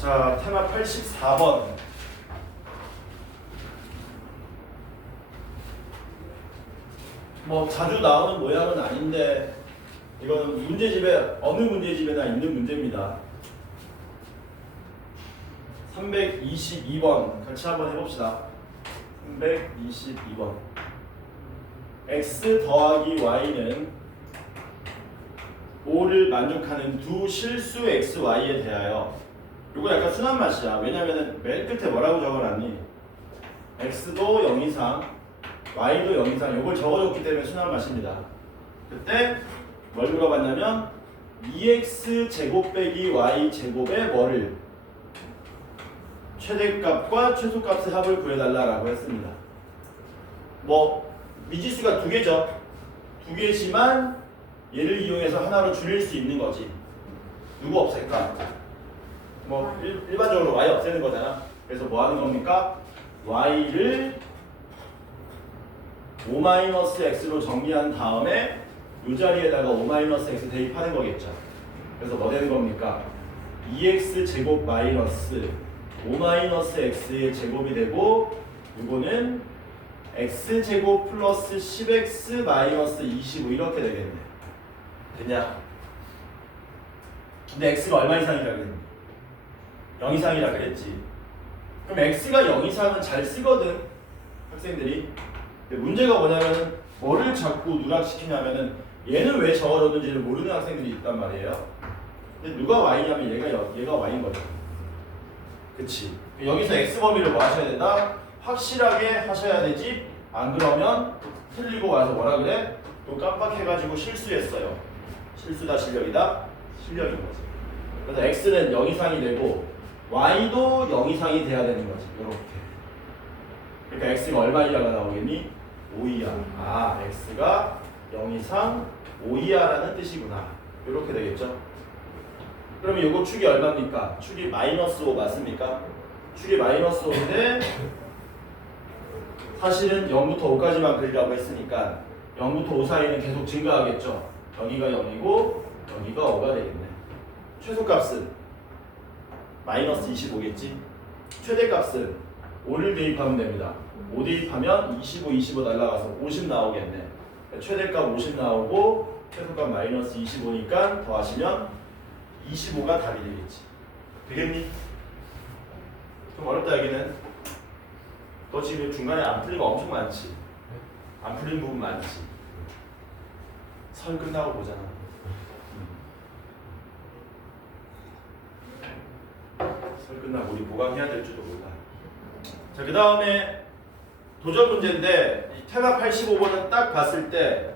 자, 테마 84번. 뭐 자주 나오는 모양은 아닌데 이거는 문제집에 어느 문제집에나 있는 문제입니다. 322번 같이 한번 해봅시다. 322번. x 더하기 y는 5를 만족하는 두 실수 x, y에 대하여. 이거 약간 순한 맛이야. 왜냐면은 맨 끝에 뭐라고 적어놨니? x도 0 이상, y도 0 이상. 이걸 적어줬기 때문에 순한 맛입니다. 그때 뭘 물어봤냐면 2x 제곱 빼기 y 제곱의 뭐를? 최대값과 최소값의 합을 구해달라고 했습니다. 뭐 미지수가 두 개죠. 두 개지만 얘를 이용해서 하나로 줄일 수 있는 거지. 누구 없앨까? 뭐 일반적으로 y 없애는 거잖아. 그래서 뭐 하는 겁니까? y를 5-x로 정리한 다음에 이 자리에다가 5-x 대입하는 거겠죠. 그래서 뭐 되는 겁니까? 2x 제곱 마이너스 5-x의 제곱이 되고, 이거는 x 제곱 플러스 10x 마이너스 25 이렇게 되겠네. 됐냐? 근데 x가 얼마 이상이라 그랬니? 0 이상이라 그랬지. 그럼 x가 0 이상은 잘 쓰거든, 학생들이. 근데 문제가 뭐냐면 뭐를 자꾸 누락시키냐면은 얘는 왜 적어졌는지를 모르는 학생들이 있단 말이에요. 근데 누가 y냐면 얘가 y인 거죠. 그치? 여기서 x 범위를 뭐 하셔야 된다? 확실하게 하셔야 되지. 안 그러면 틀리고 와서 뭐라 그래? 또 깜빡해가지고 실수했어요. 실수다 실력이다? 실력인 거지. 그래서 x는 0 이상이 되고 y도 0 이상이 돼야 되는 거지. 요렇게. 그러니까 x가 얼마 이하가 나오겠니? 5 이하. 아, x가 0 이상 5 이하라는 뜻이구나. 요렇게 되겠죠? 그러면 요거 축이 얼마입니까? 축이 마이너스 5 맞습니까? 축이 마이너스 5인데 사실은 0부터 5까지만 그리라고 했으니까 0부터 5 사이는 계속 증가하겠죠? 여기가 0이고 여기가 5가 되겠네. 최소값은 마이너스 25겠지? 최대값은 5를 대입하면 됩니다. 5 대입하면 25, 25 날라가서 50 나오겠네. 최대값 50 나오고 최소값 마이너스 25니까 더하시면 25가 답이 되겠지. 되겠니? 좀 어렵다 여기는. 너 지금 중간에 안 풀린 거 엄청 많지? 안 풀린 부분 많지? 설 끝나고 보잖아. 설 끝나고 우리 보강해야 될지도 몰라. 자, 그 다음에 도전 문제인데 이 테마 85번은 딱 봤을 때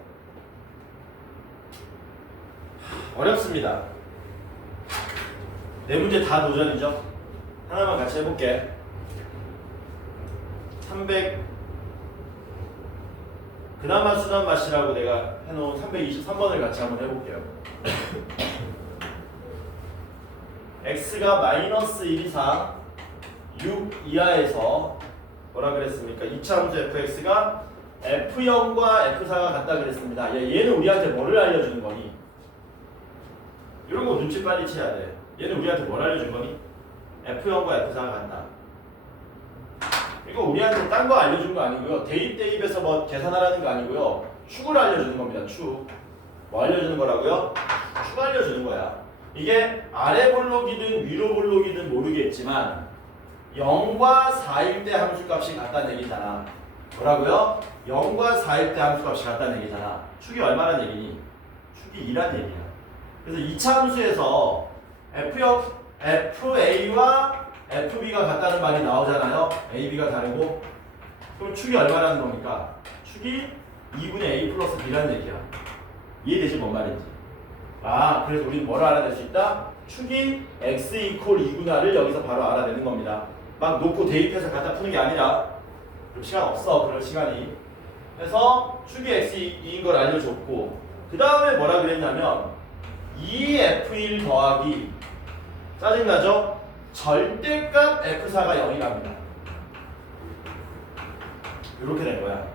어렵습니다. 네 문제 다 도전이죠. 하나만 같이 해볼게. 300 그나마 순한 맛이라고 내가 해놓은 323번을 같이 한번 해볼게요. x가 마이너스 1 이상 6 이하에서 뭐라 그랬습니까? 이차함수 fx가 f0과 f4가 같다 그랬습니다. 얘는 우리한테 뭐를 알려주는 거니? 이런 거 눈치 빨리 채야 돼. 얘는 우리한테 뭘 알려준 거니? f0과 f4가 같다. 이거 우리한테 딴 거 알려준 거 아니고요. 대입에서 뭐 계산하라는 거 아니고요. 축을 알려주는 겁니다. 축. 뭐 알려주는 거라고요? 축 알려주는 거야. 이게 아래 볼록이든 위로 볼록이든 모르겠지만 0과 4일 때 함수값이 같다는 얘기잖아. 뭐라고요? 0과 4일 때 함수값이 같다는 얘기잖아. 축이 얼마란 얘기니? 축이 2란 얘기야. 그래서 2차 함수에서 FA와 FB가 같다는 말이 나오잖아요. AB가 다르고. 그럼 축이 얼마라는 겁니까? 축이 2분의 A 플러스 B라는 얘기야. 이해되지 뭔 말인지? 아, 그래서 우리는 뭐를 알아낼 수 있다? 축이 X 이퀄 2구나를 여기서 바로 알아내는 겁니다. 막 놓고 대입해서 갖다 푸는 게 아니라 그럼 시간 없어. 그럴 시간이. 그래서 축이 X2인 걸 알려줬고 그 다음에 뭐라 그랬냐면 2F1 더하기 짜증나죠? 절대값 F4가 0이랍니다. 이렇게 된 거야.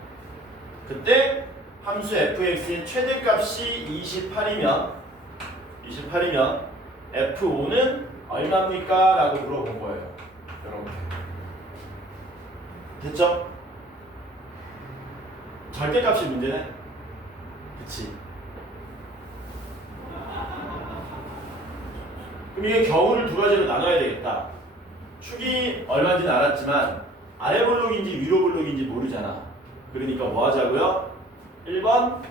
그때 함수 fx의 최대값이 28이면 F5는 얼마입니까? 라고 물어본 거예요. 이렇게. 됐죠? 절대값이 문제네. 그치? 그럼 이게 경우를 두 가지로 나눠야 되겠다. 축이 얼마인지는 알았지만 아래 볼록인지 위로 볼록인지 모르잖아. 그러니까 뭐 하자고요? 1번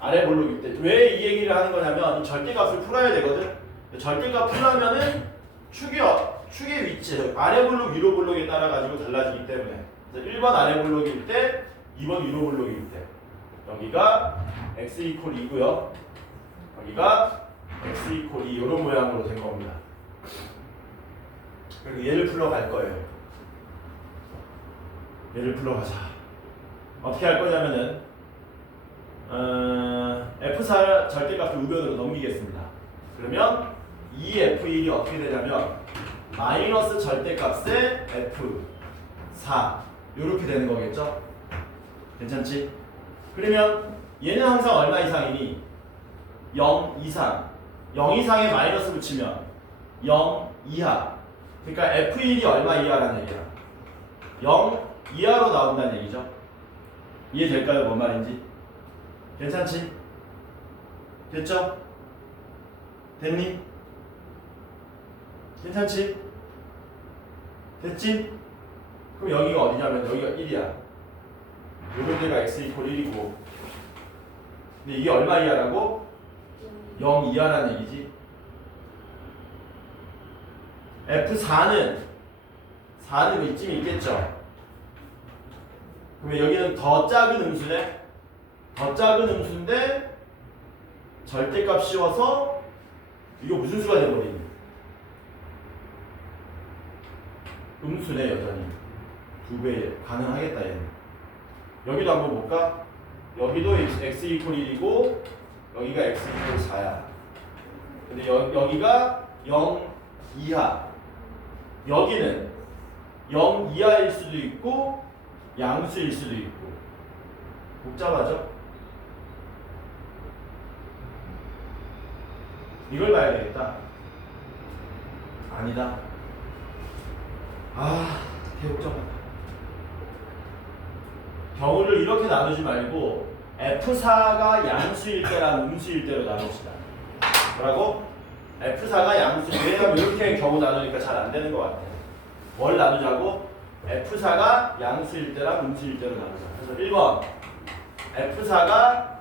아래 볼록일 때. 왜 이 얘기를 하는 거냐면 이 절대값을 풀어야 되거든. 절대값 풀려면은 축의 위치, 아래 볼록 위로 볼록에 따라 가지고 달라지기 때문에. 그래서 1번 아래 볼록일 때, 2번 위로 볼록일 때. 여기가 x 이퀄 2고요. 여기가 x 이퀄 2 이런 모양으로 된 겁니다. 그리고 얘를 풀러갈 거예요. 얘를 풀러가자. 어떻게 할 거냐면은 F4 절대값을 우변으로 넘기겠습니다. 그러면 2F1이 어떻게 되냐면 마이너스 절대값의 F4 이렇게 되는 거겠죠? 괜찮지? 그러면 얘는 항상 얼마 이상이니? 0 이상. 0 이상에 마이너스 붙이면 0 이하. 그러니까 F1이 얼마 이하라는 얘기야. 0 이하로 나온다는 얘기죠. 이해될까요? 뭔 말인지? 괜찮지? 됐죠? 됐니? 괜찮지? 됐지? 그럼 여기가 어디냐면 여기가 1이야. 요런 데가 x 이퀄 1이고 근데 이게 얼마 이하라고? 0 이하라는 얘기지. F4는 이쯤에 있겠죠. 그러면 여기는 더 작은 음수네. 더 작은 음수인데 절대값 씌워서 이거 무슨 수가 돼버리니? 음수네 여전히. 2배 가능하겠다 얘는. 여기도 한번 볼까? 여기도 x 이퀄 1이고 여기가 x 이퀄 4야. 근데 여기가 0 이하. 여기는 0 이하일 수도 있고 양수일 수도 있고. 복잡하죠? 이걸 봐야 되겠다. 아니다. 개복잡하다. 경우를 이렇게 나누지 말고 F4가 양수일 때랑 음수일 때로 나눕시다. 뭐라고? F4가 양수. 왜냐면 이렇게 경우 나누니까 잘 안 되는 것 같아. 뭘 나누자고? F4가 양수일 때랑 음수일 때로 나누자. 그래서 1번 F4가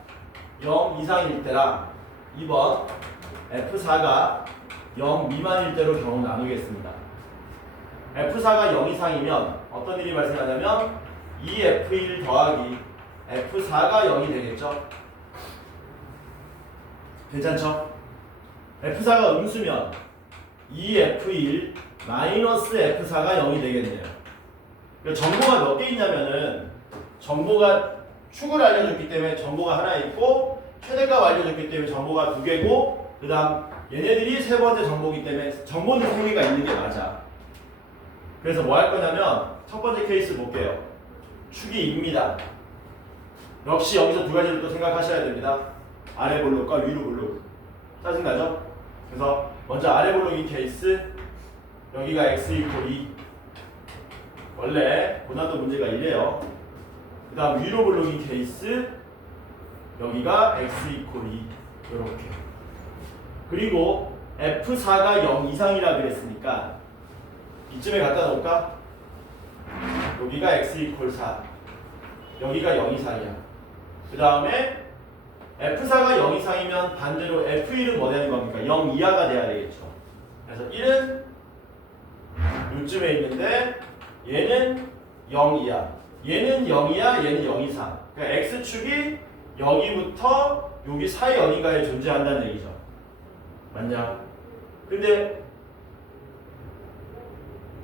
0 이상일 때랑 2번 F4가 0 미만일 때로 경우 나누겠습니다. F4가 0 이상이면 어떤 일이 발생하냐면 2F1 더하기 F4가 0이 되겠죠? 괜찮죠? F4가 음수면 2F1 마이너스 F4가 0이 되겠네요. 그러니까 정보가 몇 개 있냐면은 정보가 축을 알려줬기 때문에 정보가 하나 있고 최대값 알려줬기 때문에 정보가 2개고 그 다음 얘네들이 세 번째 정보이기 때문에 정보는 3개가 있는 게 맞아. 그래서 뭐 할 거냐면 첫 번째 케이스 볼게요. 축이 2입니다. 역시 여기서 두 가지를 또 생각하셔야 됩니다. 아래 볼록과 위로 볼록. 짜증나죠? 그래서 먼저 아래 볼록인 케이스 여기가 x 이퀄 2 원래 고난도 문제가 이래요. 그 다음 위로 볼록인 케이스 여기가 x 이퀄 2 이렇게. 그리고 F4가 0 이상이라 그랬으니까 이쯤에 갖다 놓을까? 여기가 x 이퀄 4 여기가 0 이상이야. 그 다음에 F4가 0 이상이면 반대로 F1은 뭐 되는 겁니까? 0 이하가 돼야 되겠죠. 그래서 1은 요쯤에 있는데 얘는 0 이하. 얘는 0 이하, 얘는 0 이상. 그러니까 X축이 여기부터 여기 사이 어딘가에 존재한다는 얘기죠. 맞냐? 근데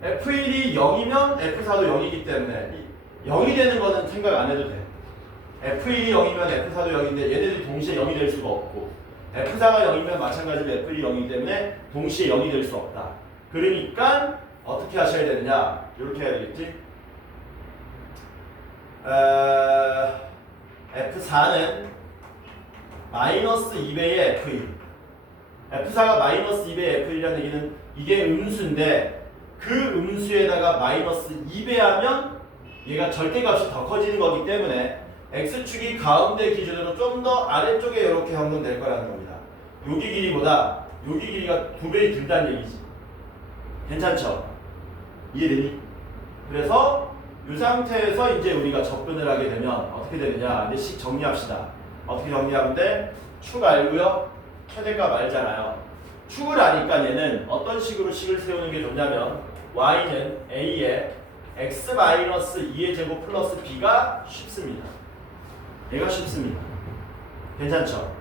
F1이 0이면 F4도 0이기 때문에 0이 되는 거는 생각 안 해도 돼. F1이 0이면 F4도 0인데 얘네들이 동시에 0이 될 수가 없고 F4가 0이면 마찬가지로 F1이 0이기 때문에 동시에 0이 될 수 없다. 그러니까 어떻게 하셔야 되느냐? 이렇게 해야 되겠지? F4는 마이너스 2배의 F1 F4가 마이너스 2배 F1이라는 얘기는 이게 음수인데 그 음수에다가 마이너스 2배 하면 얘가 절대값이 더 커지는 거기 때문에 X축이 가운데 기준으로 좀 더 아래쪽에 이렇게 형성될 거라는 겁니다. 여기 길이보다 여기 길이가 2배이 길다는 얘기지. 괜찮죠? 이해되니? 그래서 이 상태에서 이제 우리가 접근을 하게 되면 어떻게 되느냐? 이제 식 정리합시다. 어떻게 정리하면 돼? 축 알고요. 최대값 알잖아요. 축을 아니까 얘는 어떤 식으로 식을 세우는 게 좋냐면 y는 a에 x-2의 제곱 플러스 b가 쉽습니다. 얘가 쉽습니다. 괜찮죠?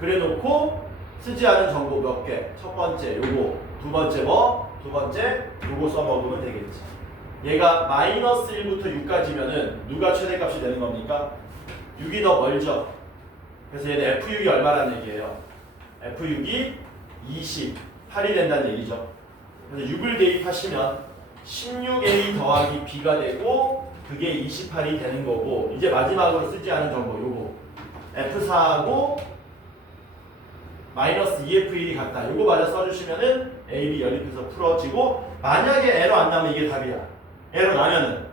그래 놓고 쓰지 않은 정보 몇 개? 첫 번째 요거, 두 번째 뭐? 두 번째 요거 써먹으면 되겠지. 얘가 마이너스 1부터 6까지면은 누가 최대값이 되는 겁니까? 6이 더 멀죠? 그래서 얘는 F6이 얼마라는 얘기예요? F6이 28이 된다는 얘기죠. 그래서 6을 대입하시면 16A 더하기 B가 되고 그게 28이 되는 거고 이제 마지막으로 쓰지 않은 정보 요거 F4하고 마이너스 2F1이 같다. 요거 맞아 써주시면은 AB 연립해서 풀어지고 만약에 에러 안 나면 이게 답이야. 에러 나면은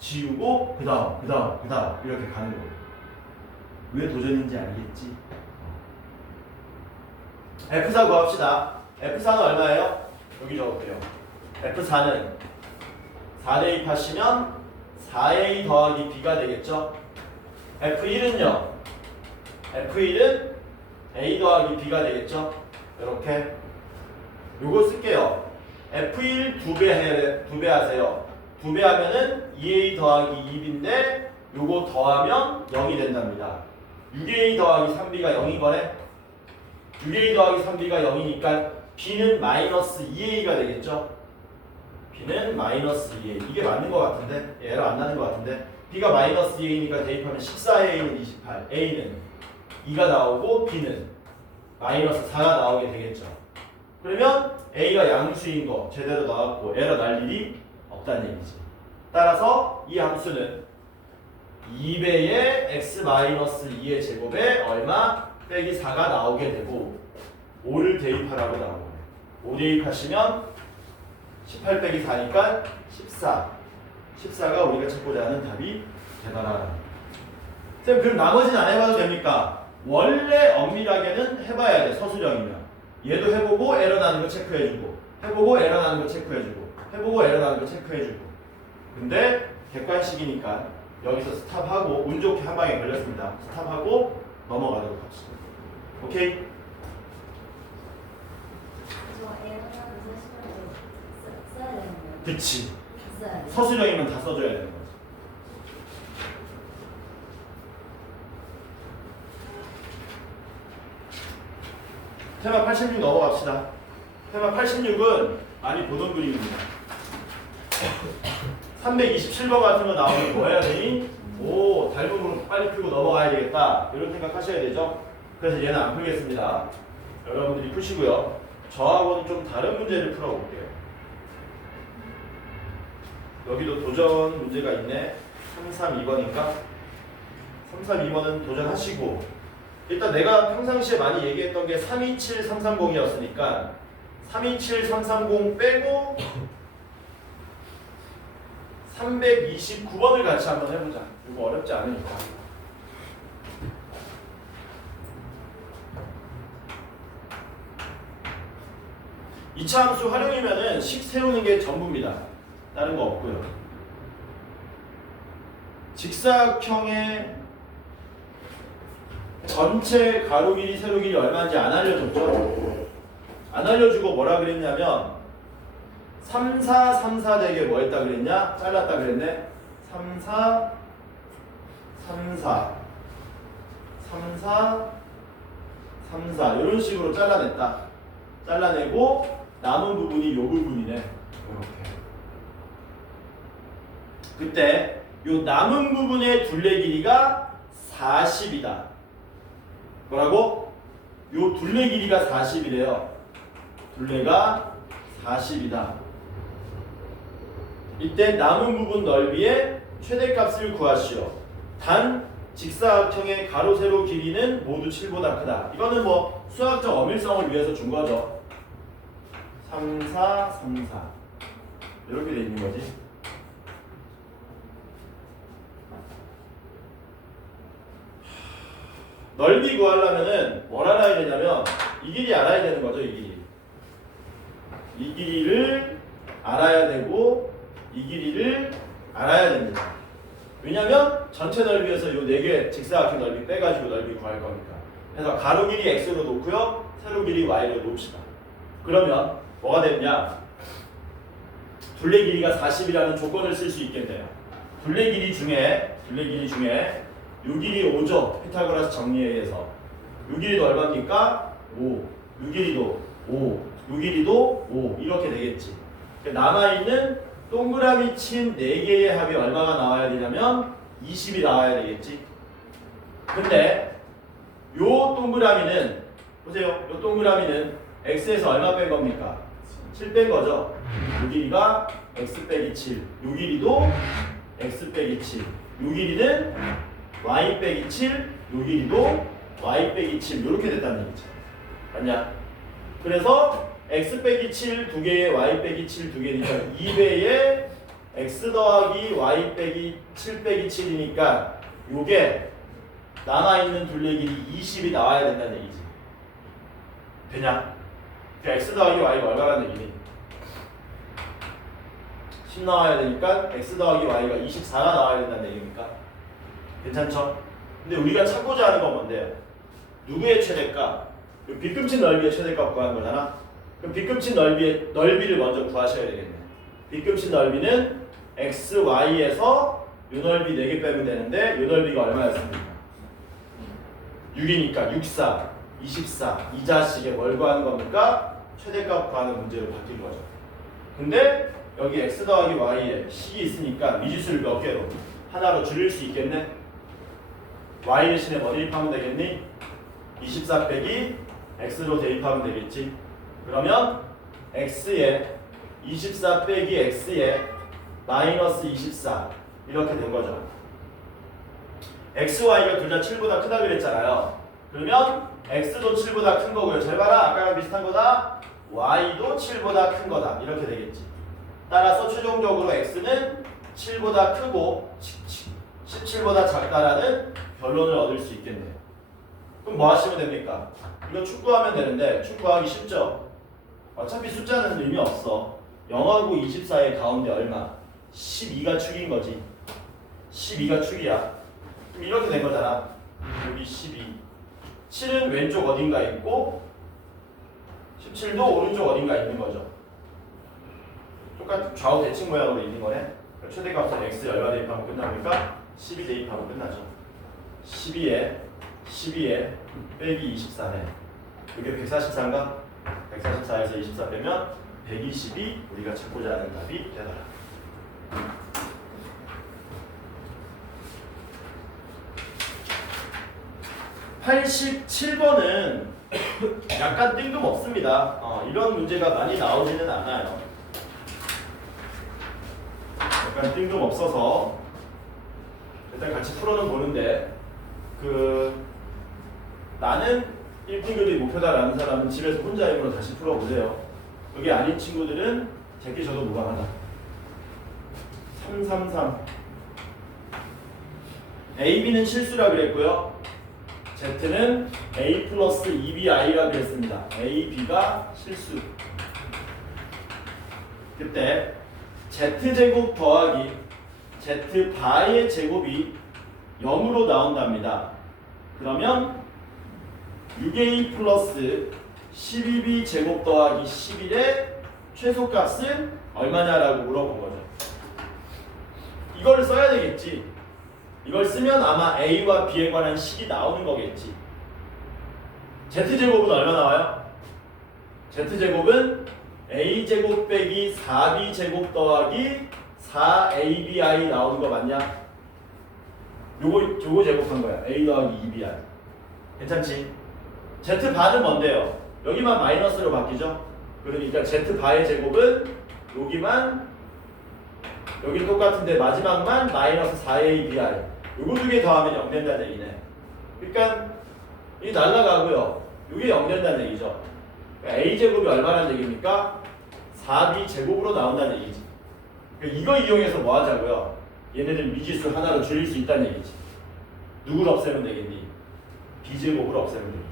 지우고 그 다음 이렇게 가는 거예요. 왜 도전인지 알겠지? F4 구합시다. F4는 얼마예요? 여기 적을게요. F4는 4 대입하시면 4A 더하기 B가 되겠죠? F1은요? F1은 A 더하기 B가 되겠죠? 이렇게 요거 쓸게요. F1 2배 하세요. 2배 하면은 2A 더하기 2B인데 요거 더하면 0이 된답니다. 6A 더하기 3B가 0인 거네? 6A 더하기 3B가 0이니까 B는 마이너스 2A가 되겠죠? B는 마이너스 2A. 이게 맞는 것 같은데? 에러 안 나는 것 같은데? B가 마이너스 2A니까 대입하면 14A는 28, A는 2가 나오고 B는 마이너스 4가 나오게 되겠죠. 그러면 A가 양수인 거 제대로 나왔고 에러 날 일이 없다는 얘기지. 따라서 이 함수는 2배의 x-2의 제곱에 얼마 빼기 4가 나오게 되고 5를 대입하라고 나오고 5 대입하시면 18 빼기 4니까 14. 14가 우리가 찾고자 하는 답이 되더라. 쌤 그럼 나머지는 안 해봐도 됩니까? 원래 엄밀하게는 해봐야 돼. 서술형이면. 얘도 해보고 에러 나는 거 체크해주고 해보고 에러 나는 거 체크해주고 해보고 에러 나는 거 체크해주고 근데 객관식이니까 여기서 스탑하고 운 좋게 한 방에 걸렸습니다. 스탑하고 넘어가도록 합시다. 오케이? 저 에어라고 써야 되는 거예요? 그치. 써야 돼요? 서술형이면 다 써줘야 되는 거지. 테마 86 넘어갑시다. 테마 86은 많이 보던 그림입니다. 327번 같은 거 나오면 뭐 해야 되니? 오, 닮은 빨리 풀고 넘어가야 되겠다. 이런 생각 하셔야 되죠? 그래서 얘는 안 풀겠습니다. 여러분들이 푸시고요. 저하고는 좀 다른 문제를 풀어볼게요. 여기도 도전 문제가 있네. 332번인가? 332번은 도전하시고 일단 내가 평상시에 많이 얘기했던 게 327, 330이었으니까 327, 330 빼고 329번을 같이 한번 해보자. 이거 어렵지 않으니까. 이차 함수 활용이면은 식 세우는 게 전부입니다. 다른 거 없고요. 직사각형의 전체 가로 길이, 세로 길이 얼마인지 안 알려줬죠? 안 알려주고 뭐라 그랬냐면 3, 4, 3, 4 되게 뭐 했다 그랬냐? 잘랐다 그랬네. 3, 4, 3, 4, 3, 4, 3, 4 이런 식으로 잘라냈다. 잘라내고 남은 부분이 요 부분이네. 이렇게. 그때 요 남은 부분의 둘레 길이가 40이다. 뭐라고? 요 둘레 길이가 40이래요. 둘레가 40이다. 이때 남은 부분 넓이의 최대값을 구하시오. 단 직사각형의 가로 세로 길이는 모두 7보다 크다. 이거는 뭐 수학적 엄밀성을 위해서 준 거죠. 3, 4, 3, 4 이렇게 돼 있는 거지. 넓이 구하려면은 뭘 알아야 되냐면 이 길이 알아야 되는 거죠. 이 길이를 알아야 되고 이 길이를 알아야 됩니다. 왜냐면 전체 넓이에서 이 4개 직사각형 넓이 빼가지고 넓이 구할 거니까. 그래서 가로 길이 x로 놓고요, 세로 길이 y로 놓읍시다. 그러면 뭐가 되느냐? 둘레 길이가 40이라는 조건을 쓸 수 있겠네요. 둘레 길이 중에 요 길이 5죠. 피타고라스 정리에 의해서. 요 길이도 얼마입니까? 5. 요 길이도 5. 요 길이도 5. 이렇게 되겠지. 남아있는 동그라미 친 4개의 합이 얼마가 나와야 되냐면 20이 나와야 되겠지. 근데 요 동그라미는 보세요. 요 동그라미는 x에서 얼마 뺀 겁니까? 7 뺀 거죠. 요 길이가 x 빼기 7. 요 길이도 x 빼기 7. 요 길이는 y 빼기 7. 요 길이도 y 빼기 7. 요렇게 됐다는 얘기죠. 맞냐? 그래서 x 빼기 7 두 개에 y 빼기 7 두 개니까 2배에 x 더하기 y 빼기 7 빼기 7이니까 요게 남아있는 둘레 길이 20이 나와야 된다는 얘기지. 되냐? 그 x 더하기 y가 얼마라는 얘기니? 10 나와야 되니까 x 더하기 y가 24가 나와야 된다는 얘기입니까? 괜찮죠? 근데 우리가 찾고자 하는 건 뭔데요? 누구의 최대값? 빗금친 넓이의 최대값 구하는 거잖아. 그럼 빗금친 넓이를 먼저 구하셔야 되겠네. 빗금친 넓이는 x, y에서 요 넓이 4개 빼면 되는데 요 넓이가 얼마였습니까? 6이니까 6, 4, 24 이 자식에 뭘 구하는 겁니까? 최대값 구하는 문제로 바뀐 거죠. 근데 여기 x 더하기 y에 식이 있으니까 미지수를 몇 개로? 하나로 줄일 수 있겠네? y 대신에 뭐 대입하면 되겠니? 24 빼기 x로 대입하면 되겠지. 그러면 x에 24 빼기 x에 마이너스 24 이렇게 된 거죠. x, y가 둘 다 7보다 크다 그랬잖아요. 그러면 x도 7보다 큰 거고요. 잘 봐라. 아까랑 비슷한 거다. y도 7보다 큰 거다. 이렇게 되겠지. 따라서 최종적으로 x는 7보다 크고 17보다 작다라는 결론을 얻을 수 있겠네요. 그럼 뭐 하시면 됩니까? 이거 축구하면 되는데 축구하기 쉽죠? 어차피 숫자는 의미 없어. 0하고 24의 가운데 얼마? 12가 축인 거지. 12가 축이야. 그럼 이렇게 된 거잖아. 여기 12. 7은 왼쪽 어딘가 있고 17도 오른쪽 어딘가 있는 거죠. 똑같은 좌우 대칭 모양으로 있는 거네. 최대값은 x 얼마 대입하면 끝납니까? 12 대입하면 끝나죠. 12에 빼기 24네. 그게 144인가? 144에서 24 빼면 120이 우리가 찾고자 하는 답이 되더라. (87번은) 약간 뜬금없습니다. 이런 문제가 많이 나오지는 않아요. 약간 뜬금없어서 일단 같이 풀어는 보는데 나는 1등급이 목표다라는 사람은 집에서 혼자 힘으로 다시 풀어보세요. 그게 아닌 친구들은 제끼 저도 무방하다. 333 A, B는 실수라 그랬고요. Z는 A 플러스 2BI라 그랬습니다. A, B가 실수. 그때 Z제곱 더하기 Z바의 제곱이 0으로 나온답니다. 그러면 6A 플러스 12B 제곱 더하기 11의 최소값은 얼마냐라고 물어본 거죠. 이걸 써야 되겠지. 이걸 쓰면 아마 A와 B에 관한 식이 나오는 거겠지. Z제곱은 얼마 나와요? Z제곱은 A제곱 빼기 4B제곱 더하기 4ABI 나오는 거 맞냐? 요거 제곱한 거야. A 더하기 2BI. 괜찮지? Z바는 뭔데요? 여기만 마이너스로 바뀌죠? 그러니까 Z바의 제곱은 여기 똑같은데 마지막만 마이너스 4ABI. 요거 두 개 더하면 0 된다는 얘기네. 그러니까 이 날라가고요. 이게 0 된다는 얘기죠. 그러니까 a제곱이 얼마라는 얘기입니까? 4b제곱으로 나온다는 얘기지. 그러니까 이거 이용해서 뭐 하자고요? 얘네들 미지수 하나로 줄일 수 있다는 얘기지. 누굴 없애면 되겠니? b제곱을 없애면 되겠지.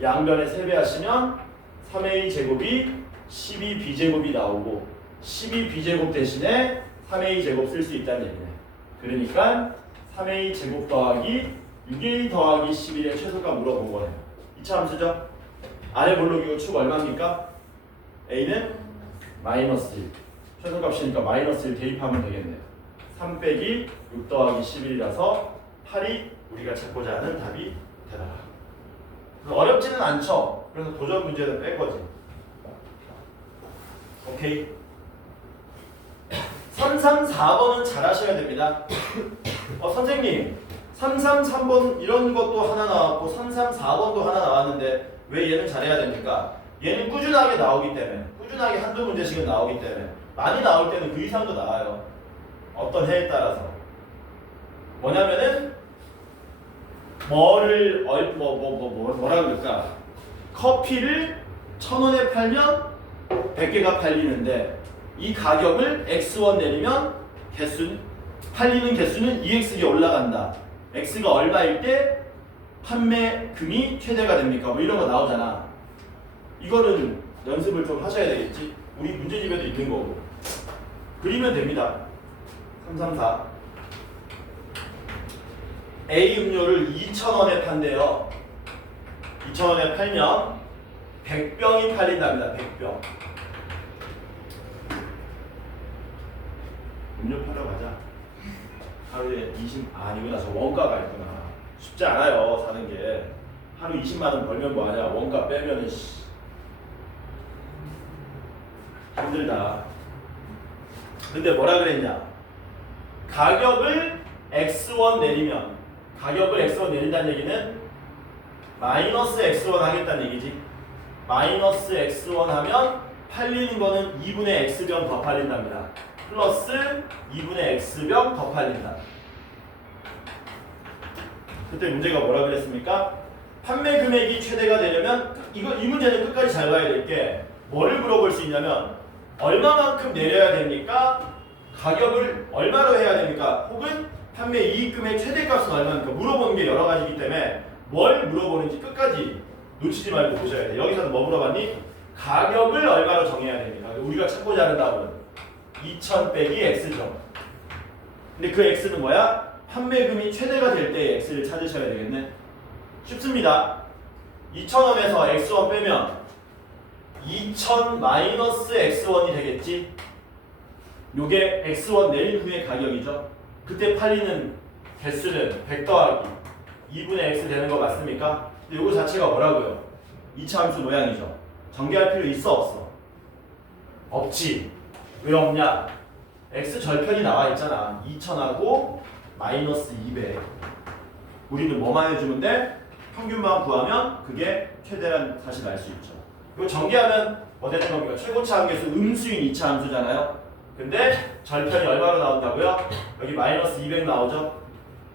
양변에 3배 하시면 3a제곱이 12b제곱이 나오고 12b제곱 대신에 3a제곱 쓸 수 있다는 얘기네. 그러니까 3a제곱 더하기 6a 더하기 11의 최소값 물어본 거네. 2차 함수죠? 아래 볼록이고 축 얼마입니까? a는 마이너스 1. 최소값이니까 마이너스 1 대입하면 되겠네요. 3 빼기 6 더하기 11이라서 8이 우리가 찾고자 하는 답이 되더라. 어렵지는 않죠. 그래서 도전 문제는 뺄 거지. 오케이. 3, 3, 4번은 잘 하셔야 됩니다. 선생님 3, 3, 3번 이런 것도 하나 나왔고 3, 3, 4번도 하나 나왔는데 왜 얘는 잘해야 됩니까? 얘는 꾸준하게 나오기 때문에, 꾸준하게 한두 문제씩은 나오기 때문에 많이 나올 때는 그 이상도 나와요. 어떤 해에 따라서. 뭐냐면은 뭐라 그럴까? 커피를 1,000원에 팔면 100개가 팔리는데 이 가격을 x1 내리면 팔리는 개수는 2x가 올라간다. x가 얼마일 때 판매금이 최대가 됩니까? 뭐 이런 거 나오잖아. 이거는 연습을 좀 하셔야 되겠지. 우리 문제집에도 있는 거고. 그리면 됩니다. 3, 3, 4. A 음료를 2,000원에 판대요. 2,000원에 팔면 100병이 팔린답니다. 100병. 음료 팔러 가자. 하루에 20, 저 원가가 있구나. 쉽지 않아요, 사는 게. 하루 20만 원 벌면 뭐하냐. 원가 빼면은 힘들다. 근데 뭐라 그랬냐. 가격을 x1 내리면, 가격을 x1 내린다는 얘기는 마이너스 x1 하겠다는 얘기지. 마이너스 x1 하면 팔리는 거는 2분의 x병 더 팔린답니다. 플러스 2분의 x병 더 팔린다. 그때 문제가 뭐라 그랬습니까? 판매 금액이 최대가 되려면 이 문제는 끝까지 잘 봐야 될 게 뭐를 물어볼 수 있냐면 얼마만큼 내려야 됩니까? 가격을 얼마로 해야 됩니까? 혹은 판매 이익금의 최대값은 얼마입니까? 물어보는 게 여러 가지이기 때문에 뭘 물어보는지 끝까지 놓치지 말고 보셔야 돼요. 여기서는 뭐 물어봤니? 가격을 얼마로 정해야 됩니다. 우리가 찾고자 하는 답은 2,000 빼기 x죠. 근데 그 x는 뭐야? 판매금이 최대가 될 때의 x를 찾으셔야 되겠네. 쉽습니다. 2,000원에서 x1 빼면 2,000 마이너스 x1이 되겠지. 요게 x1 내린 후의 가격이죠. 그때 팔리는 개수는 100 더하기 2분의 x 되는 거 맞습니까? 근데 요거 자체가 뭐라고요? 2차 함수 모양이죠. 전개할 필요 있어 없어? 없지. 왜 없냐? x 절편이 나와 있잖아. 2,000하고 마이너스 200. 우리는 뭐만 해주면 돼? 평균만 구하면 그게 최대란 사실 알 수 있죠. 이거 전개하면 뭐 되는 겁니까? 최고차 함계수 음수인 2차 함수잖아요. 근데 절편이 얼마로 나온다고요? 여기 마이너스 200 나오죠?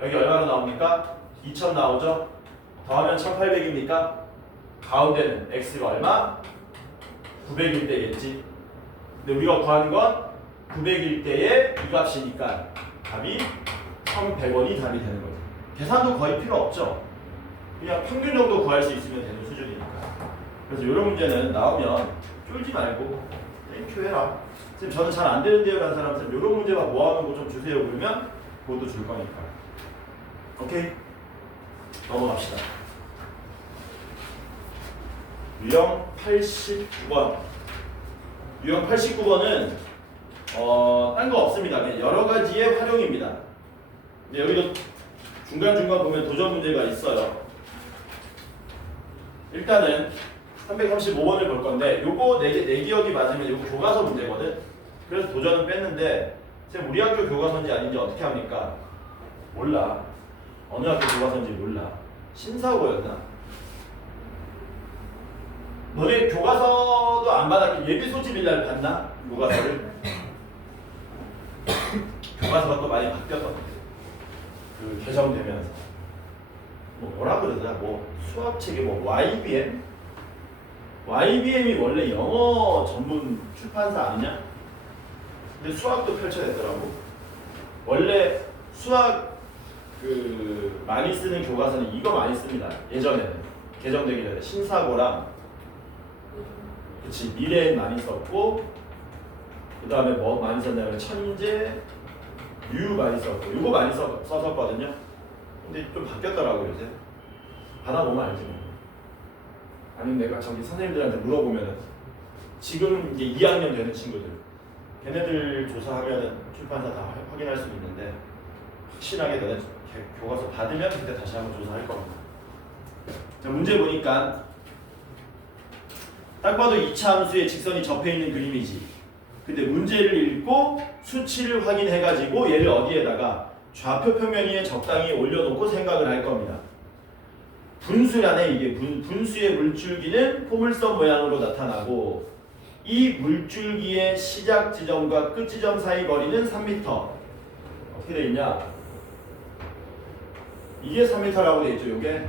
여기 얼마로 나옵니까? 2000 나오죠? 더하면 1800입니까? 가운데는 x가 얼마? 900일 때겠지. 근데 우리가 구하는 건 900일 때의 이 값이니까 답이 1100원이 답이 되는 거죠. 계산도 거의 필요 없죠. 그냥 평균 정도 구할 수 있으면 되는 수준이니까. 그래서 이런 문제는 나오면 쫄지 말고 땡큐 해라. 선생님 저는 잘 안 되는데요 라는 사람 선생님 이런 문제만 모아놓은 거 좀 주세요 그러면 그것도 줄 거니까. 오케이? 넘어갑시다. 유형 89번. 유형 89번은 딴 거 없습니다. 그냥 여러 가지의 활용입니다. 근데 여기도 중간중간 보면 도전 문제가 있어요. 일단은 335번을 볼 건데 요거 내 기억이 맞으면 요거 교과서 문제거든. 그래서 도전은 뺐는데 쌤 우리 학교 교과서인지 아닌지 어떻게 합니까? 몰라. 어느 학교 교과서인지 몰라. 신사고였나? 너네 교과서도 안 받았기 예비 소집일날 봤나? 교과서를? 교과서가 또 많이 바뀌었거든. 그 개정되면서. 뭐라 그러더라? 뭐 수학책에 뭐 YBM? YBM이 원래 영어 전문 출판사 아니냐? 근데 수학도 펼쳐냈더라고. 원래 수학 그 많이 쓰는 교과서는 이거 많이 씁니다. 예전에는 개정되기 전에 신사고랑 그치 미래엔 많이 썼고 그 다음에 뭐 많이 썼냐면 천재, 유 많이 썼고 이거 많이 썼었거든요. 근데 좀 바뀌었더라고요 요새. 받아보면 알지 뭐. 아니면 내가 저기 선생님들한테 물어보면은 지금 이제 2학년 되는 친구들 걔네들 조사하면은 출판사 다 확인할 수 있는데 확실하게 너네 교과서 받으면 그때 다시 한번 조사할 겁니다. 자, 문제 보니까 딱 봐도 2차 함수에 직선이 접해 있는 그림이지. 근데 문제를 읽고 수치를 확인해가지고 얘를 어디에다가 좌표 평면 위에 적당히 올려놓고 생각을 할 겁니다. 분수란에 이게 분수의 물줄기는 포물선 모양으로 나타나고 이 물줄기의 시작 지점과 끝 지점 사이 거리는 3m. 어떻게 돼 있냐? 이게 3m라고 돼 있죠. 요게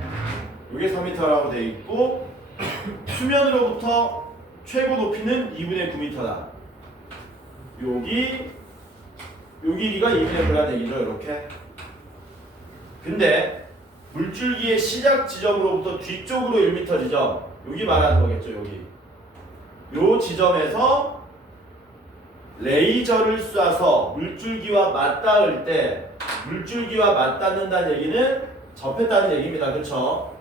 3m라고 돼 있고 수면으로부터 최고 높이는 2분의 9m다. 여기 요 길이가 2분의 9가 되겠죠. 이렇게. 근데 물줄기의 시작 지점으로부터 뒤쪽으로 1m 지점 여기 말하는 거겠죠. 여기 요 지점에서 레이저를 쏴서 물줄기와 맞닿을 때 물줄기와 맞닿는다는 얘기는 접했다는 얘기입니다. 그렇죠?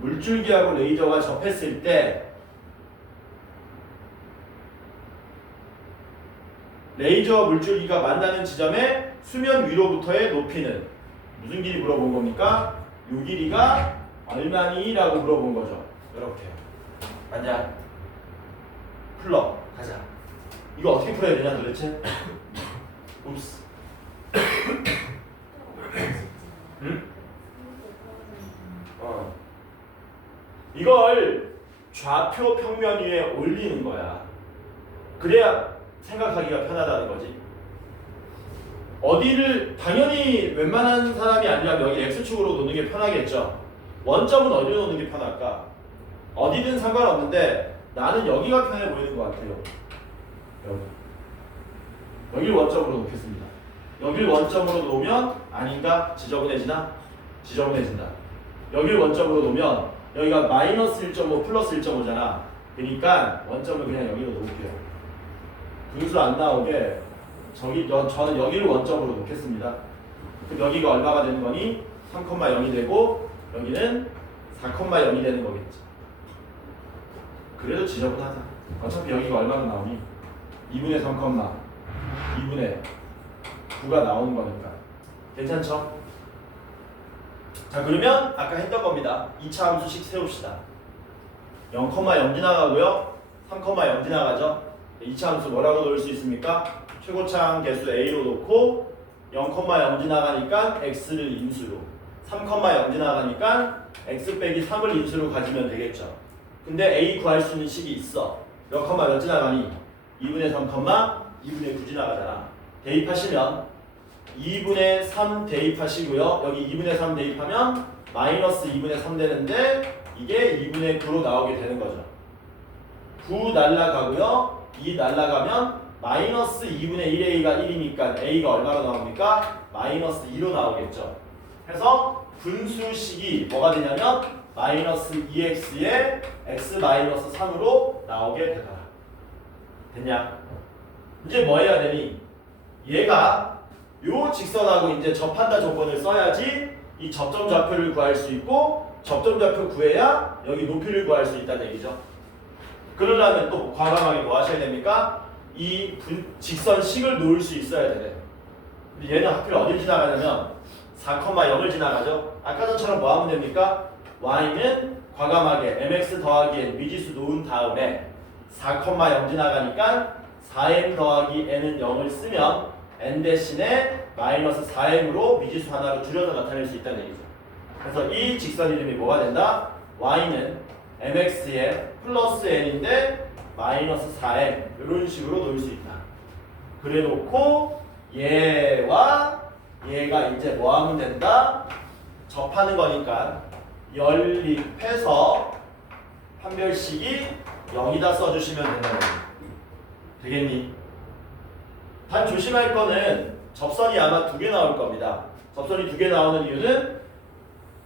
물줄기하고 레이저가 접했을 때 레이저 물줄기가 만나는 지점의 수면 위로부터의 높이는 무슨 길이 물어본 겁니까? 요 길이가 얼마니? 라고 물어본 거죠. 이렇게 맞냐? 풀러 가자. 이거 어떻게 풀어야 되냐 도대체? 옵스. 응? 이걸 좌표 평면 위에 올리는 거야. 그래야 생각하기가 편하다는 거지. 어디를 당연히 웬만한 사람이 아니라면 여기 X축으로 놓는 게 편하겠죠. 원점은 어디로 놓는 게 편할까? 어디든 상관없는데 나는 여기가 편해 보이는 것 같아요. 여기를 원점으로 놓겠습니다. 여기를 원점으로 놓으면 아닌가? 지저분해지나? 지저분해진다. 여기를 원점으로 놓으면 여기가 마이너스 1.5 플러스 1.5잖아. 그러니까 원점을 그냥 여기로 놓을게요. 분수 안 나오게 저는 여기를 원점으로 놓겠습니다. 그럼 여기가 얼마가 되는 거니? 3,0이 되고 여기는 4,0이 되는 거겠지. 그래도 지저분하다. 어차피 여기가 얼마나 나오니? 2분의 3, 2분의 9가 나오는 거니까. 괜찮죠? 자, 그러면 아까 했던 겁니다. 2차 함수식 세웁시다. 0,0 지나가고요. 3,0 지나가죠. 2차 함수 뭐라고 넣을 수 있습니까? 최고차항 개수 A로 놓고 0,0 지나가니까 X를 인수로 3,0 지나가니까 X 빼기 3을 인수로 가지면 되겠죠. 근데 A 구할 수 있는 식이 있어. 몇 컴마 몇 지나가니? 2분의 3, 2분의 9 지나가잖아. 대입하시면 2분의 3 대입하시고요. 여기 2분의 3 대입하면 마이너스 2분의 3 되는데 이게 2분의 9로 나오게 되는 거죠. 9 날라가고요. 2 날라가면 마이너스 2분의 1A가 1이니까 A가 얼마로 나옵니까? 마이너스 2로 나오겠죠. 그래서 분수식이 뭐가 되냐면 마이너스 2x에 x 마이너스 3으로 나오게 되더라. 됐냐? 이제 뭐 해야 되니? 얘가 요 직선하고 이제 접한다 조건을 써야지 이 접점 좌표를 구할 수 있고 접점 좌표 구해야 여기 높이를 구할 수 있다는 얘기죠. 그러려면 또 과감하게 뭐 하셔야 됩니까? 이 직선식을 놓을 수 있어야 되네. 근데 얘는 하필 어딜 지나가냐면 4,0을 지나가죠. 아까 전처럼 뭐 하면 됩니까? y는 과감하게 mx 더하기 n 미지수 놓은 다음에 4,0 지나가니까 4m 더하기 n은 0을 쓰면 n 대신에 마이너스 4m으로 미지수 하나로 줄여서 나타낼 수 있다는 얘기죠. 그래서 이 직선 이름이 뭐가 된다? y는 mx에 플러스 n인데 마이너스 4m 이런 식으로 놓을 수 있다. 그래 놓고 얘와 얘가 이제 뭐 하면 된다? 접하는 거니까 연립해서 판별식이 0이다 써주시면 된다는 거예요. 되겠니? 단 조심할 거는 접선이 아마 2개 나올 겁니다. 접선이 2개 나오는 이유는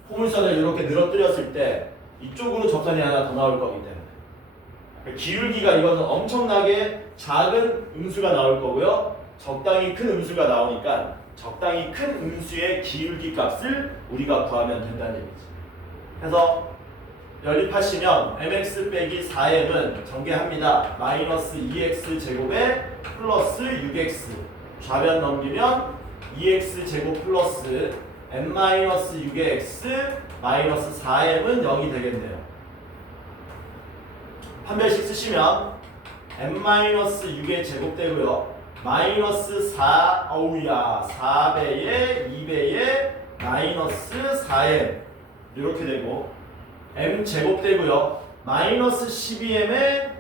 포물선을 이렇게 늘어뜨렸을 때 이쪽으로 접선이 하나 더 나올 거기 때문에. 기울기가 이거는 엄청나게 작은 음수가 나올 거고요. 적당히 큰 음수가 나오니까 적당히 큰 음수의 기울기 값을 우리가 구하면 된다는 얘기지. 그래서 연립하시면 mx 빼기 4m은 전개합니다. 마이너스 2x 제곱에 플러스 6x 좌변 넘기면 2x 제곱 플러스 m 마이너스 6의 x 마이너스 4m은 0이 되겠네요. 판별식 쓰시면 m 마이너스 6의 제곱 되고요. 마이너스 4 어우야 4배에 2배에 마이너스 4m 이렇게 되고 m 제곱 되고요. 마이너스 12m에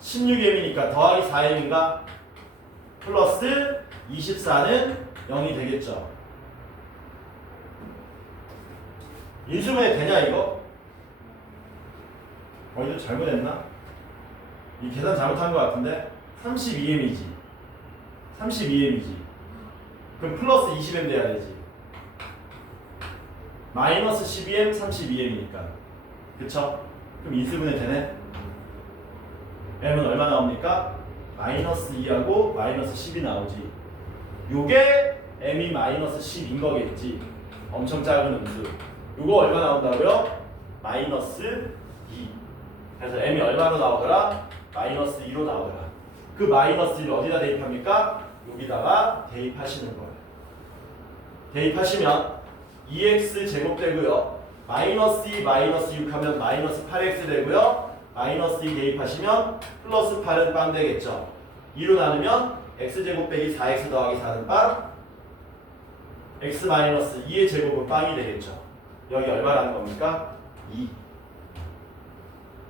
16m이니까 더하기 4m인가 플러스 24는 0이 되겠죠. 인수분해 되냐 이거? 이거 잘못했나? 이 계산 잘못한 것 같은데 32m이지 32m이지 그럼 플러스 20m 돼야 되지 마이너스 12m 32m이니까 그쵸? 그럼 인수분해 되네? m은 얼마 나옵니까? 마이너스 2하고 마이너스 10이 나오지 요게 m이 마이너스 10인 거겠지 엄청 작은 음수 요거 얼마 나온다고요? 마이너스 2 그래서 m이 얼마로 나오더라? 마이너스 2로 나오더라 그 마이너스 1을 어디다 대입합니까? 여기다가 대입하시는 거예요 대입하시면 2x 제곱 되고요 마이너스 2 마이너스 6 하면 마이너스 8x 되고요 마이너스 2 대입하시면 플러스 8은 빵 되겠죠 2로 나누면 x제곱 빼기 4x 더하기 4는 빵 x 마이너스 2의 제곱은 빵이 되겠죠 여기 얼마라는 겁니까? 2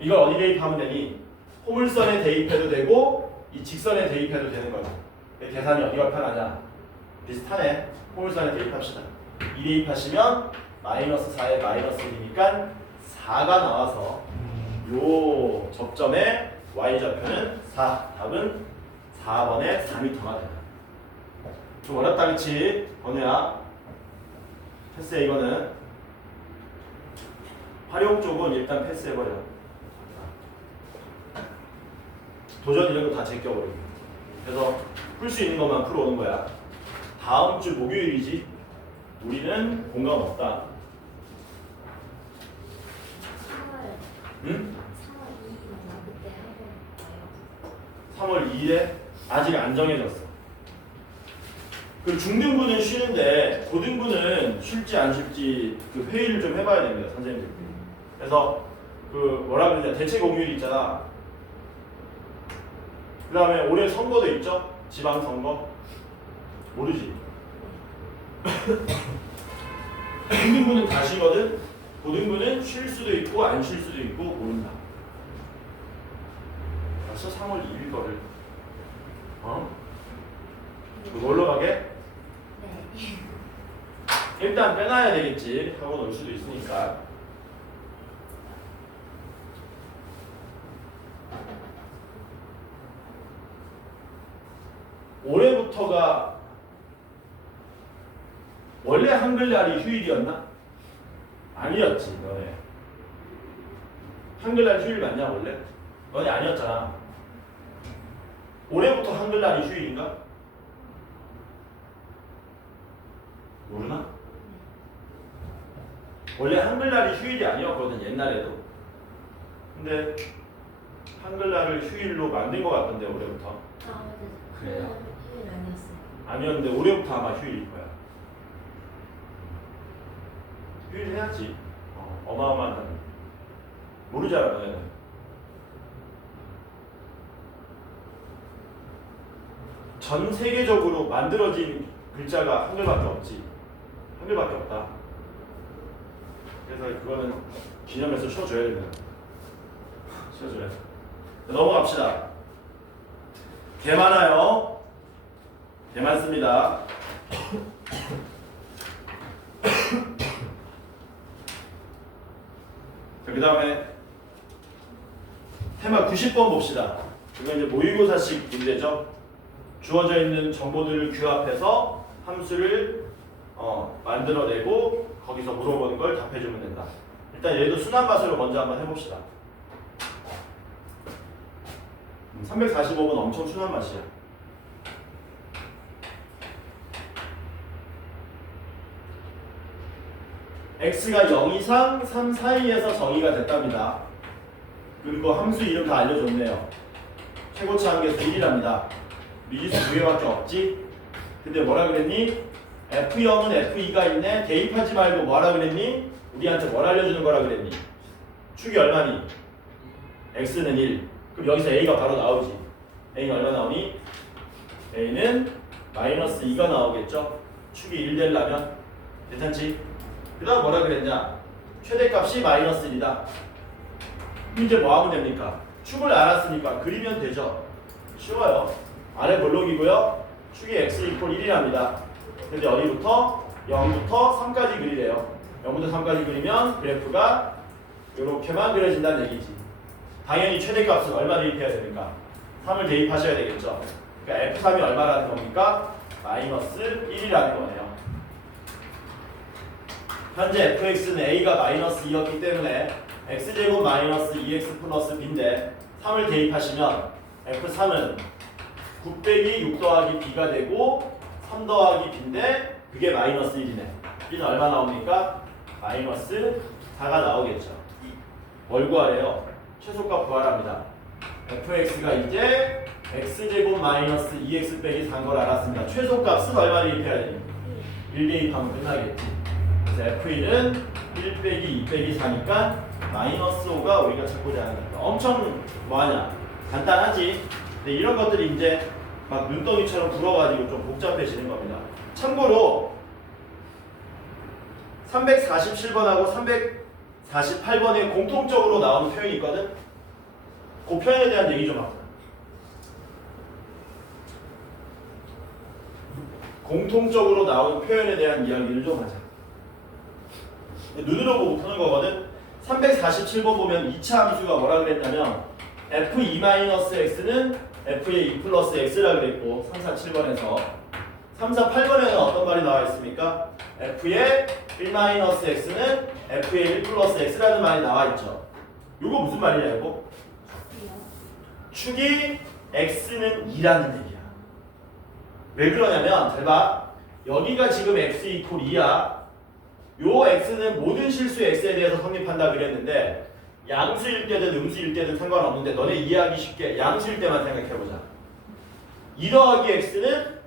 이걸 어디 대입하면 되니? 포물선에 대입해도 되고 이 직선에 대입해도 되는 거죠 계산이 어디가 편하냐? 비슷하네 포물선에 대입합시다 2 대입하시면 마이너스 4에 마이너스 1이니까 4가 나와서 요 접점의 y좌표는 4 답은 4번에 4m가 된다 좀 어렵다 그치? 번우야 패스해 이거는 활용 쪽은 일단 패스해버려 도전 이런 거 다 제껴버리고 그래서 풀 수 있는 것만 풀어오는 거야 다음 주 목요일이지 우리는 공감 없다 3월 응? 3월 2일이면 그때 학원 가요. 3월 2일에 아직 안 정해졌어 그 중등부는 쉬는데 고등부는 쉴지 안 쉴지 그 회의를 좀 해봐야 됩니다 선생님들끼리 그래서 그 뭐라 그러냐 대체 공휴일 있잖아 그 다음에 올해 선거도 있죠? 지방선거 모르지 중등부는 다 쉬거든 고등부는 쉴 수도 있고 안 쉴 수도 있고 모른다 벌써 3월 2일 거를 어? 놀러 가게? 네. 일단 빼놔야 되겠지 학원 올 수도 있으니까 올해부터가 원래 한글날이 휴일이었나? 아니었지 너네 한글날 휴일 맞냐 원래? 너네 아니었잖아 올해부터 한글날이 휴일인가? 모르나? 원래 한글날이 휴일이 아니었거든 옛날에도 근데 한글날을 휴일로 만든 것 같던데 올해부터 아 맞아. 그래요? 휴일 아니었어요. 아니었는데 올해부터 아마 휴일일 거야 휴일 해야지 어마어마하다 모르잖아 너네는 전 세계적으로 만들어진 글자가 한글밖에 없지 한글밖에 없다 그래서 그거는 기념해서 쉬어줘야 됩니다 쉬어줘야 돼 넘어갑시다 개 많아요 개 많습니다 그 다음에 테마 90번 봅시다. 이건 이제 모의고사식 문제죠. 주어져 있는 정보들을 규합해서 함수를 만들어내고 거기서 물어보는 걸 답해주면 된다. 일단 얘도 순환 맛으로 먼저 한번 해봅시다. 345번 엄청 순한 맛이야. x가 0 이상 3 사이에서 정의가 됐답니다. 그리고 함수 이름 다 알려줬네요. 최고차 한계수 1이랍니다. 미지수 2개밖에 없지? 근데 뭐라 그랬니? F0은 F2가 있네. 대입하지 말고 뭐라 그랬니? 우리한테 뭘 알려주는 거라 그랬니? 축이 얼마니? x는 1. 그럼 여기서 a가 바로 나오지. a는 얼마 나오니? a는 마이너스 2가 나오겠죠. 축이 1 되려면. 괜찮지? 그 다음 뭐라 그랬냐? 최대값이 마이너스 1이다. 이제 뭐 하면 됩니까? 축을 알았으니까 그리면 되죠. 쉬워요. 아래 볼록이고요. 축이 x 이퀄 1이랍니다. 근데 어디부터? 0부터 3까지 그리래요. 0부터 3까지 그리면 그래프가 이렇게만 그려진다는 얘기지. 당연히 최대값은 얼마 대입해야 됩니까? 3을 대입하셔야 되겠죠. 그러니까 F3이 얼마라는 겁니까? 마이너스 1이라는 거네요. 현재 fx는 a가 마이너스 2였기 때문에 x제곱 마이너스 2x 플러스 b인데 3을 대입하시면 f3은 9 빼기 6 더하기 b가 되고 3 더하기 b인데 그게 마이너스 1이네. b는 얼마 나옵니까? 마이너스 4가 나오겠죠. 뭘 구하래요? 최소값 구하랍니다. fx가 이제 x제곱 마이너스 2x 빼기 4인 걸 알았습니다. 최소값은 얼마 대입해야 되니? 1 대입하면 끝나겠지. 그래서 f1은 1 빼기 2 빼기 4니까 마이너스 5가 우리가 찾고자 하는 겁니다. 엄청 뭐하냐? 간단하지? 근데 이런 것들이 이제 막 눈덩이처럼 불어가지고 좀 복잡해지는 겁니다. 참고로 347번하고 348번에 공통적으로 나오는 표현이 있거든? 그 표현에 대한 얘기 좀 하자. 공통적으로 나오는 표현에 대한 이야기를 좀 하자. 눈으로 보고 푸는 거거든? 347번 보면 2차 함수가 뭐라 그랬냐면 f2-x는 f의 2 플러스 x라 그랬고 347번에서 348번에는 어떤 말이 나와 있습니까? f의 1-x는 f의 1 플러스 x라는 말이 나와 있죠. 이거 무슨 말이냐 이거? 축이 x는 2라는 얘기야. 왜 그러냐면 잘 봐. 여기가 지금 x 이퀄 2야. 요 x는 모든 실수 x에 대해서 성립한다 그랬는데 양수일 때든 음수일 때든 상관없는데 너네 이해하기 쉽게 양수일 때만 생각해보자. 2 더하기 x는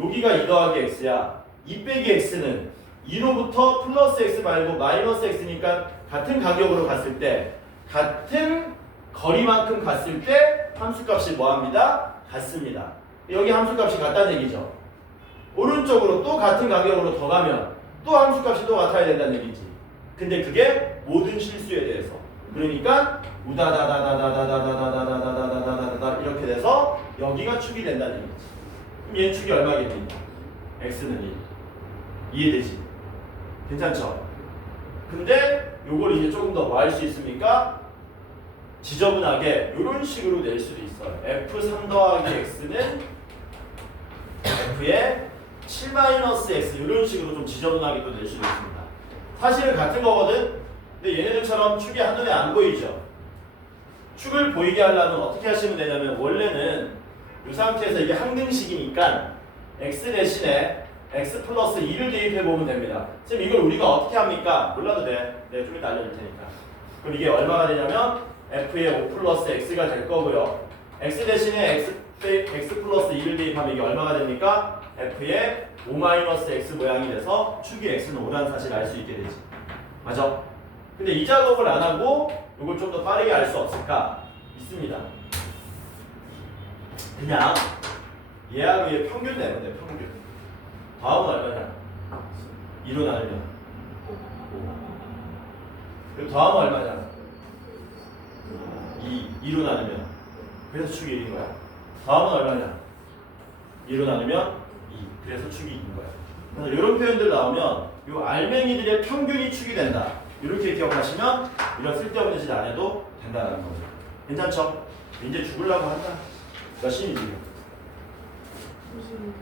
여기가 2 더하기 x야. 2 빼기 x는 2로부터 플러스 x 말고 마이너스 x니까 같은 가격으로 갔을 때 같은 거리만큼 갔을 때 함수값이 뭐합니다? 같습니다. 여기 함수값이 같다는 얘기죠. 오른쪽으로 또 같은 가격으로 더 가면 또 함수값이 또 같아야 된다는 얘기지. 근데 그게 모든 실수에 대해서. 그러니까 우다다다다다다다다다다다다다다다다 이렇게 돼서 여기가 축이 된다는 얘기지. 그럼 얘는 축이 얼마겠니? x는 1. 이해되지? 괜찮죠? 근데 요걸 이제 조금 더 뭐 할 수 있습니까? 지저분하게 이런 식으로 낼 수도 있어요. f3 더하기 x는 f의 7-x 이런 식으로 좀 지저분하게 또 낼 수도 있습니다. 사실은 같은 거거든. 근데 얘네들처럼 축이 한눈에 안 보이죠. 축을 보이게 하려면 어떻게 하시면 되냐면 원래는 이 상태에서 이게 항등식이니까 x 대신에 x 플러스 2를 대입해 보면 됩니다. 지금 이걸 우리가 어떻게 합니까? 몰라도 돼. 내가 좀 이따 알려줄 테니까. 그럼 이게 얼마가 되냐면 f의 5 플러스 x가 될 거고요. x 대신에 x 플러스 2를 대입하면 이게 얼마가 됩니까? f의 5 마이너스 x 모양이 돼서 축이 x는 5라는 사실을 알 수 있게 되지. 맞아? 근데 이 작업을 안 하고 이걸 좀 더 빠르게 알 수 없을까? 있습니다. 그냥 얘하고 얘 평균 내면 돼. 평균. 다음은 얼마냐? 2로 나누면 5. 그리고 다음은 얼마냐? 2로 나누면 그래서 축이 1인 거야. 다음은 얼마냐? 2로 나누면 2. 그래서 축이 2인 거야. 그래서 이런 표현들 나오면 이 알맹이들의 평균이 축이 된다. 이렇게 기억하시면 이런 쓸데없는 짓 안 해도 된다는 거죠. 괜찮죠? 이제 죽으려고 한다. 몇 시니 지금? 96.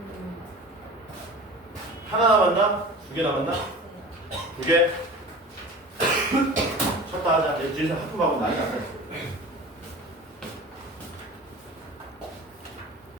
하나 남았나? 두 개 남았나? 두 개? 쳤다 하자. 내 뒤에서 하품하고 난리 났다.